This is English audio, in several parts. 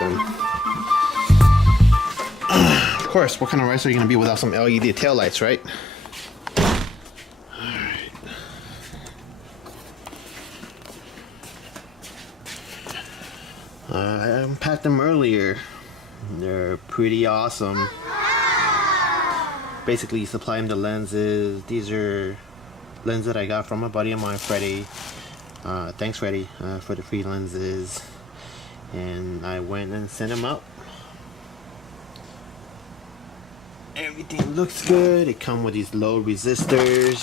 with them. Of course, what kind of racer are you gonna be without some LED taillights, right? Alright. I unpacked them earlier. They're pretty awesome. Basically, you supply them the lenses. These are lenses that I got from a buddy of mine, Freddie. Thanks, Freddie, for the free lenses. And I went and sent them out. Everything looks good. They come with these low resistors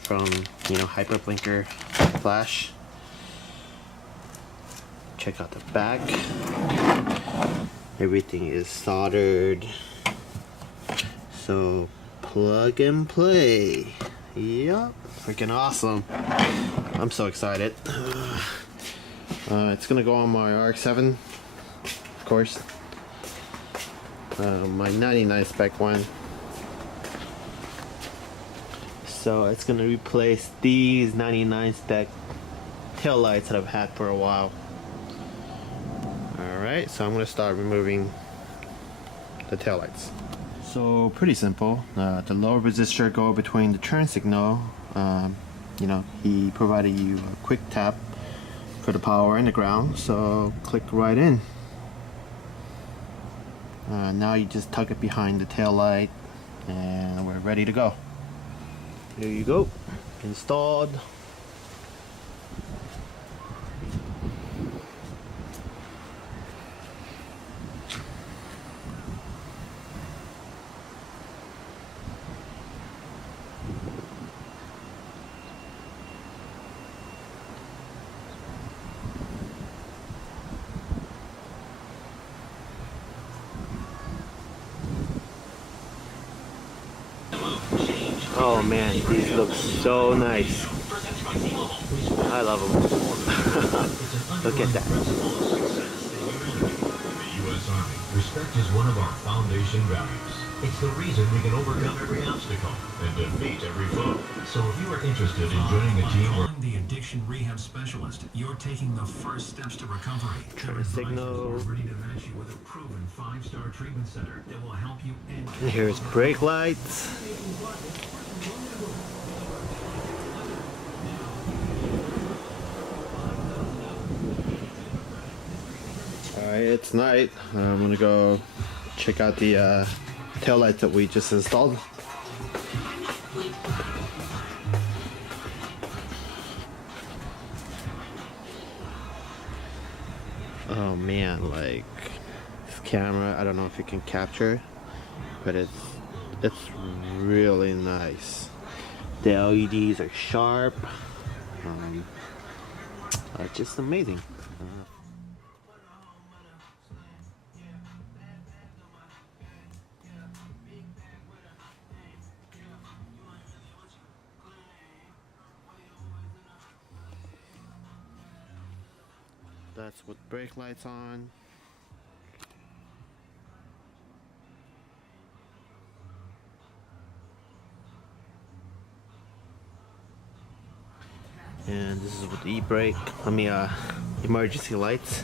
from, you know, Hyper Blinker Flash. Check out the back. Everything is soldered. So plug and play. Yup, freaking awesome. I'm so excited. It's gonna go on my RX7, of course. My 99 spec one. So it's gonna replace these 99 spec taillights that I've had for a while. Alright, so I'm gonna start removing the taillights. So pretty simple. The low resistor go between the turn signal. You know, he provided you a quick tap for the power and the ground, so click right in. Now you just tuck it behind the tail light and we're ready to go. Here you go, installed. Oh man, these look so nice. I love them. Look at that. Respect is one of our foundation values. It's the reason we can overcome every obstacle and defeat every foe. So if you are interested in joining a team or the addiction rehab specialist, you're taking the first steps to recovery. Turn signal. We're ready to match you with a proven 5-star treatment center that will help you end. And here's brake lights. Alright, it's night. I'm gonna go check out the tail lights that we just installed. Oh man, like this camera, I don't know if you can capture, but it's really nice. The LEDs are sharp. Just amazing. That's with brake lights on. And this is with the e-brake. Emergency lights.